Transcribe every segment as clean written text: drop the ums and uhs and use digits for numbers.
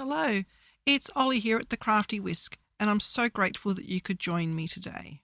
Hello, it's Ollie here at the Crafty Whisk, and I'm so grateful that you could join me today.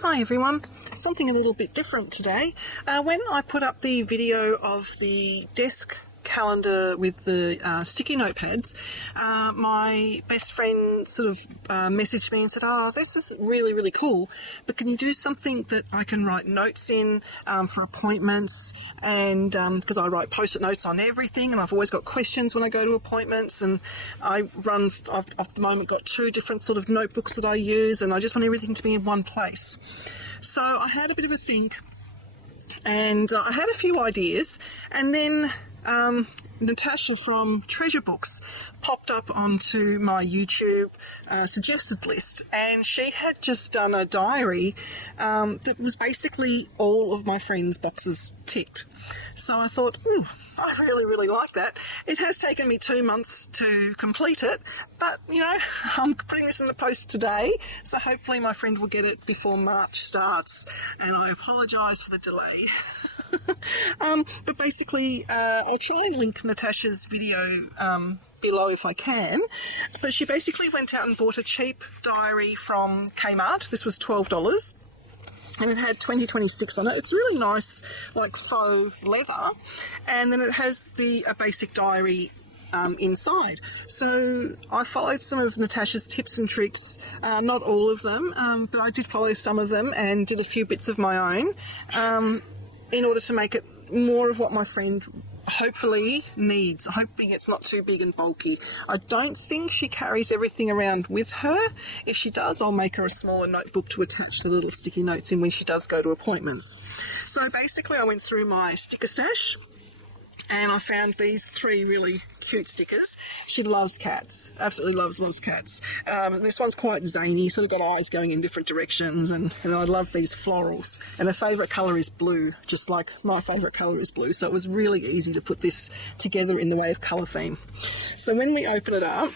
Hi everyone, something a little bit different today. When I put up the video of the desk calendar with the sticky notepads, my best friend sort of messaged me and said, "Oh, this is really cool, but can you do something that I can write notes in for appointments?" And because I write post-it notes on everything, and I've always got questions when I go to appointments, and I've at the moment got 2 different sort of notebooks that I use, and I just want everything to be in one place. So I had a bit of a think, and I had a few ideas, and then Natasa from Treasure Books popped up onto my YouTube suggested list, and she had just done a diary that was basically all of my friends' boxes ticked. So I thought, I really like that. It has taken me 2 months to complete it, but you know, I'm putting this in the post today, so hopefully my friend will get it before March starts, and I apologise for the delay. But basically, I'll try and link Natasha's video below if I can, but she basically went out and bought a cheap diary from Kmart. This was $12. And it had 2026 on it. It's really nice, like faux leather, and then it has the basic diary inside. So I followed some of Natasha's tips and tricks, not all of them, but I did follow some of them and did a few bits of my own in order to make it more of what my friend hopefully needs. Hoping it's not too big and bulky. I don't think she carries everything around with her. If she does, I'll make her a smaller notebook to attach the little sticky notes in when she does go to appointments. So basically I went through my sticker stash and I found these 3 really cute stickers. She loves cats, absolutely loves cats. This one's quite zany, sort of got eyes going in different directions, and I love these florals. And her favourite colour is blue, just like my favourite colour is blue, so it was really easy to put this together in the way of colour theme. So when we open it up,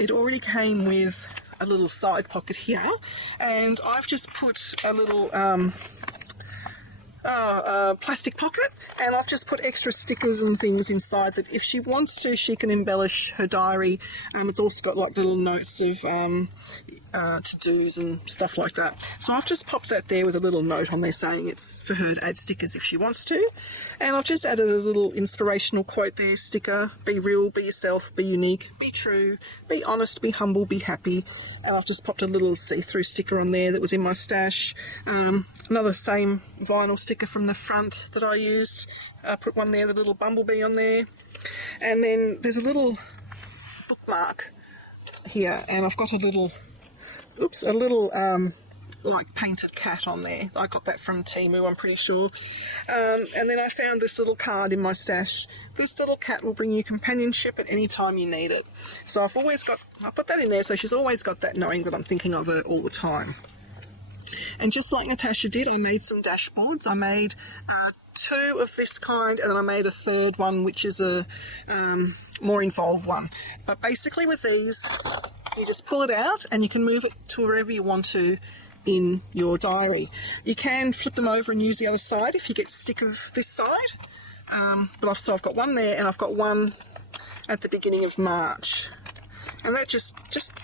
it already came with a little side pocket here, and I've just put a little plastic pocket, and I've just put extra stickers and things inside that if she wants to, she can embellish her diary. It's also got like little notes of to-dos and stuff like that. So I've just popped that there with a little note on there saying it's for her to add stickers if she wants to. And I've just added a little inspirational quote there, sticker: be real, be yourself, be unique, be true, be honest, be humble, be happy. And I've just popped a little see-through sticker on there that was in my stash. Another same vinyl sticker from the front that I used. I put one there, the little bumblebee on there. And then there's a little bookmark here, and I've got a little like painted cat on there. I got that from Temu, I'm pretty sure. And then I found this little card in my stash. This little cat will bring you companionship at any time you need it. So I put that in there, so she's always got that, knowing that I'm thinking of her all the time. And just like Natasha did, I made some dashboards. I made 2 of this kind, and then I made a 3rd one, which is a more involved one. But basically with these, you just pull it out and you can move it to wherever you want to in your diary. You can flip them over and use the other side if you get sick of this side. So I've got one there, and I've got one at the beginning of March. And that just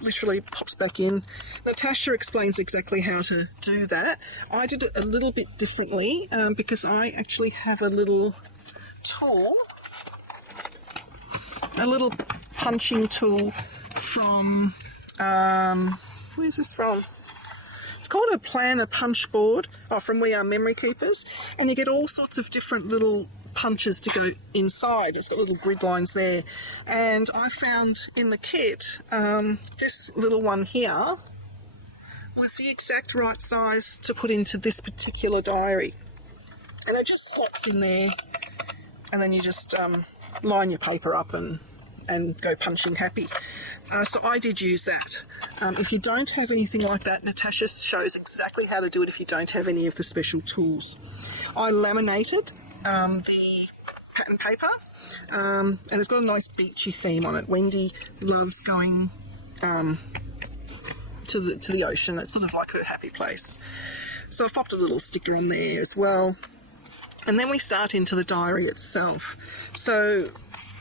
literally pops back in. Natasha explains exactly how to do that. I did it a little bit differently because I actually have a little tool, a little punching tool from, where's this from? It's called a planner punch board, from We Are Memory Keepers, and you get all sorts of different little punches to go inside. It's got little grid lines there, and I found in the kit this little one here was the exact right size to put into this particular diary, and it just slots in there, and then you just line your paper up and go punching happy. So I did use that. If you don't have anything like that, Natasha shows exactly how to do it if you don't have any of the special tools. I laminated the pattern paper, and it's got a nice beachy theme on it. Wendy loves going to the ocean. That's sort of like her happy place. So I've popped a little sticker on there as well. And then we start into the diary itself. So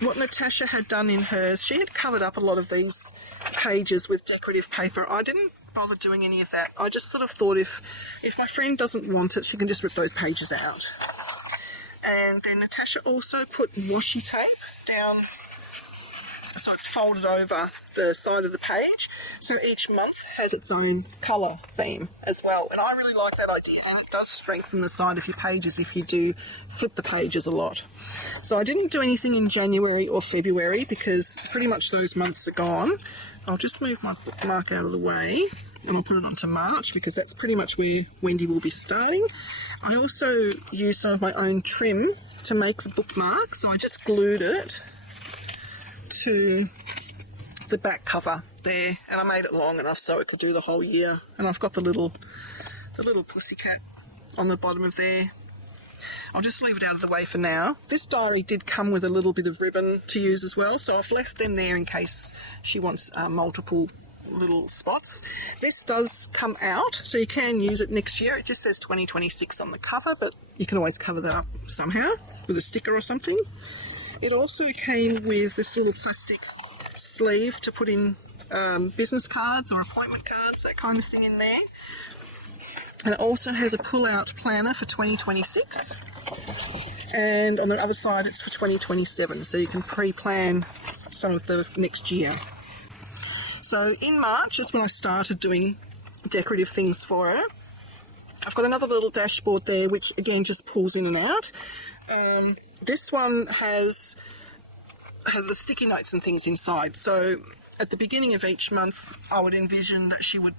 what Natasha had done in hers, she had covered up a lot of these pages with decorative paper. I didn't bother doing any of that. I just sort of thought if my friend doesn't want it, she can just rip those pages out. And then Natasha also put washi tape down, so it's folded over the side of the page, so each month has its own colour theme as well. And I really like that idea, and it does strengthen the side of your pages if you do flip the pages a lot. So I didn't do anything in January or February because pretty much those months are gone. I'll just move my bookmark out of the way and I'll put it onto March because that's pretty much where Wendy will be starting. I also used some of my own trim to make the bookmark, so I just glued it to the back cover there, and I made it long enough so it could do the whole year. And I've got the little pussycat on the bottom of there. I'll just leave it out of the way for now. This diary did come with a little bit of ribbon to use as well, so I've left them there in case she wants multiple little spots. This does come out, so you can use it next year. It just says 2026 on the cover, but you can always cover that up somehow with a sticker or something. It also came with this little plastic sleeve to put in business cards or appointment cards, that kind of thing in there. And it also has a pull-out planner for 2026. And on the other side it's for 2027, so you can pre-plan some of the next year. So in March is when I started doing decorative things for her. I've got another little dashboard there which again just pulls in and out. This one has the sticky notes and things inside, so at the beginning of each month I would envision that she would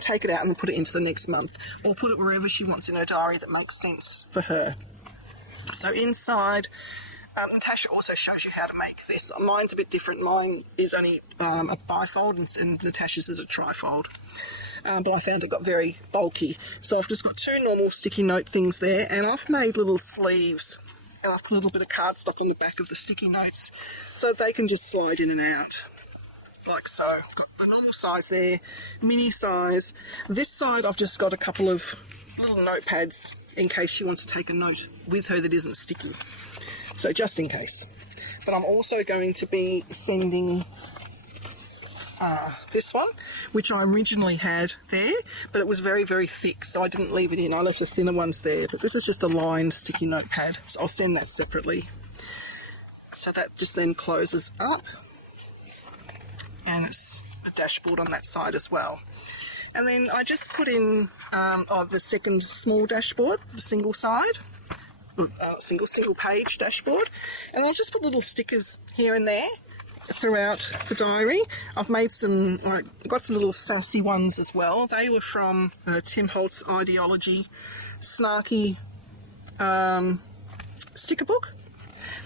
take it out and put it into the next month, or put it wherever she wants in her diary that makes sense for her. So inside, Natasha also shows you how to make this. Mine's a bit different. Mine is only a bifold and Natasha's is a trifold. But I found it got very bulky. So I've just got two normal sticky note things there, and I've made little sleeves, and I've put a little bit of cardstock on the back of the sticky notes so they can just slide in and out, like so. Got the normal size there, mini size. This side I've just got a couple of little notepads in case she wants to take a note with her that isn't sticky. So just in case. But I'm also going to be sending this one, which I originally had there, but it was very, very thick, so I didn't leave it in. I left the thinner ones there, but this is just a lined sticky notepad, so I'll send that separately. So that just then closes up, and it's a dashboard on that side as well. And then I just put in the second small dashboard, single side, single page dashboard, and I'll just put little stickers here and there throughout the diary. I've made some, got some little sassy ones as well. They were from Tim Holtz's Ideology Snarky sticker book.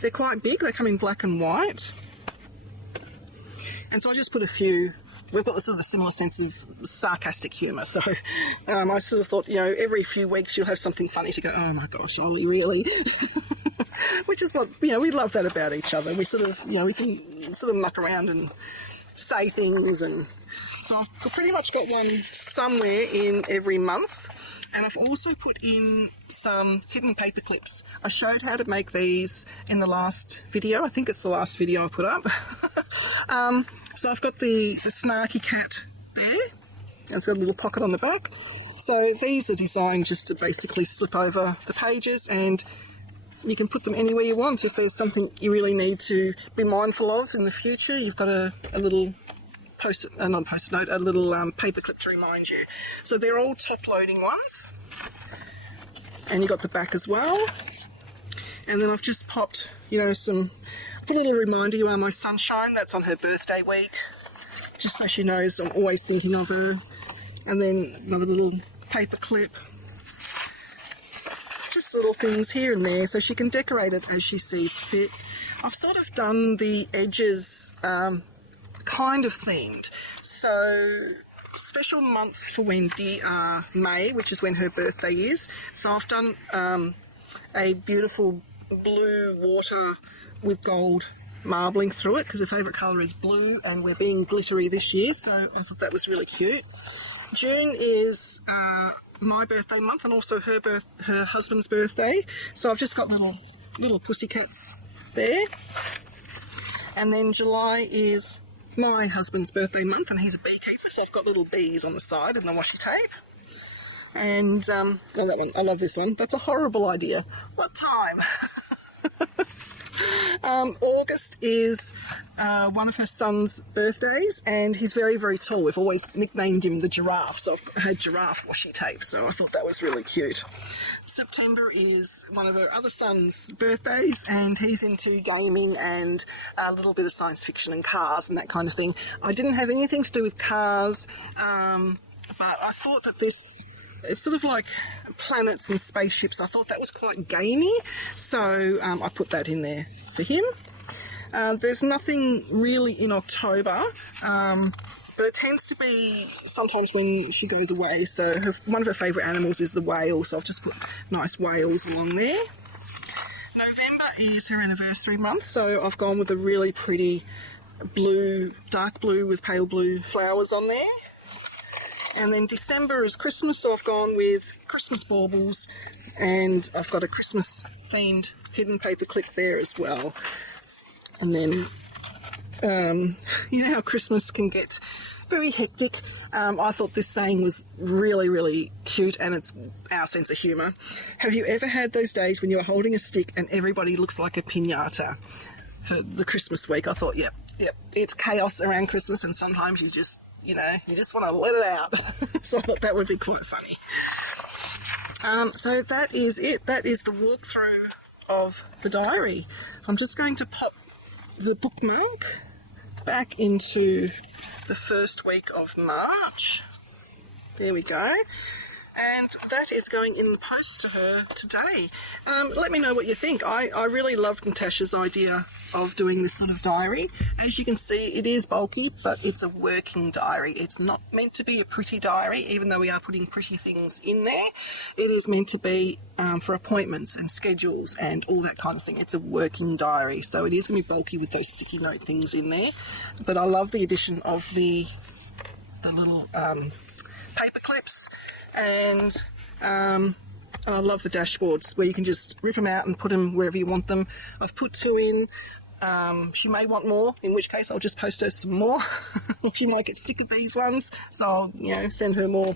They're quite big, they come in black and white. And so I just put a few. We've got sort of a similar sense of sarcastic humour, so I sort of thought, every few weeks you'll have something funny to go, oh my gosh, Ollie, really? Which is what, we love that about each other. We sort of, we can sort of muck around and say things, and so I've pretty much got one somewhere in every month. And I've also put in some hidden paper clips. I showed how to make these in the last video. I think it's the last video I put up. So I've got the snarky cat there. It's got a little pocket on the back. So these are designed just to basically slip over the pages, and you can put them anywhere you want. If there's something you really need to be mindful of in the future, you've got a little a little paper clip to remind you. So they're all top loading ones, and you've got the back as well. And then I've just popped, put a little reminder, you are my sunshine. That's on her birthday week, just so she knows I'm always thinking of her. And then another little paper clip, just little things here and there so she can decorate it as she sees fit. I've sort of done the edges kind of themed. So special months for Wendy are May, which is when her birthday is. So I've done a beautiful blue water with gold marbling through it because her favourite colour is blue, and we're being glittery this year, so I thought that was really cute. June is my birthday month, and also her husband's birthday, so I've just got little pussycats there. And then July is my husband's birthday month, and he's a beekeeper, so I've got little bees on the side and the washi tape. And, oh, that one, I love this one. That's a horrible idea. What time? August is one of her son's birthdays, and he's very, very tall. We've always nicknamed him the giraffe, so I've had giraffe washi tape, so I thought that was really cute. September is one of her other son's birthdays, and he's into gaming and a little bit of science fiction and cars and that kind of thing. I didn't have anything to do with cars, but I thought that it's sort of like planets and spaceships. I thought that was quite gamey, so I put that in there for him. There's nothing really in October, but it tends to be sometimes when she goes away. So one of her favourite animals is the whale, so I've just put nice whales along there. November is her anniversary month, so I've gone with a really pretty blue, dark blue with pale blue flowers on there. And then December is Christmas, so I've gone with Christmas baubles, and I've got a Christmas themed hidden paper clip there as well. And then, you know how Christmas can get very hectic. I thought this saying was really, really cute, and it's our sense of humour. Have you ever had those days when you're holding a stick and everybody looks like a piñata for the Christmas week? I thought, yep, it's chaos around Christmas, and sometimes you just want to let it out. So I thought that would be quite funny. So that is it. That is the walkthrough of the diary. I'm just going to pop the bookmark back into the first week of March. There we go. And that is going in the post to her today. Let me know what you think. I really loved Natasha's idea of doing this sort of diary. As you can see, it is bulky, but it's a working diary. It's not meant to be a pretty diary, even though we are putting pretty things in there. It is meant to be for appointments and schedules and all that kind of thing. It's a working diary, so it is going to be bulky with those sticky note things in there. But I love the addition of the little paper clips, and I love the dashboards where you can just rip them out and put them wherever you want them. I've put 2 in. She may want more, in which case I'll just post her some more. She might get sick of these ones, so I'll, send her more.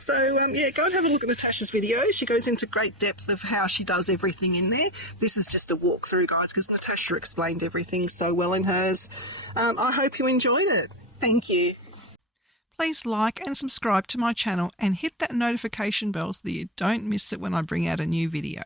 So, yeah, go and have a look at Natasha's video. She goes into great depth of how she does everything in there. This is just a walkthrough, guys, because Natasha explained everything so well in hers. I hope you enjoyed it. Thank you. Please like and subscribe to my channel and hit that notification bell so that you don't miss it when I bring out a new video.